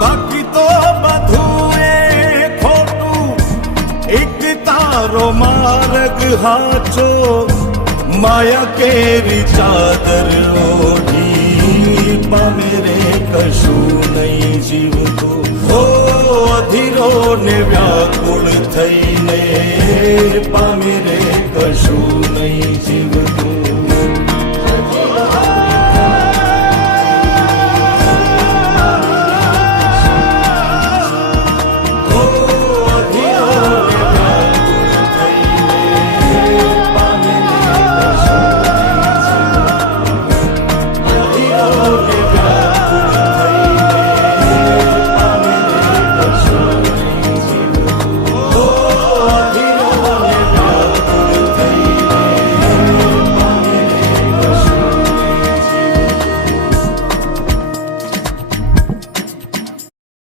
બાકી તો બધું એ ખોટું, એક તારો માર્ગ હાચો, માયા કેરી ચાદર ઓઢી પામે રે કશું નહીં જીવતું. હો અધીરો ને વ્યાકુળ થઈને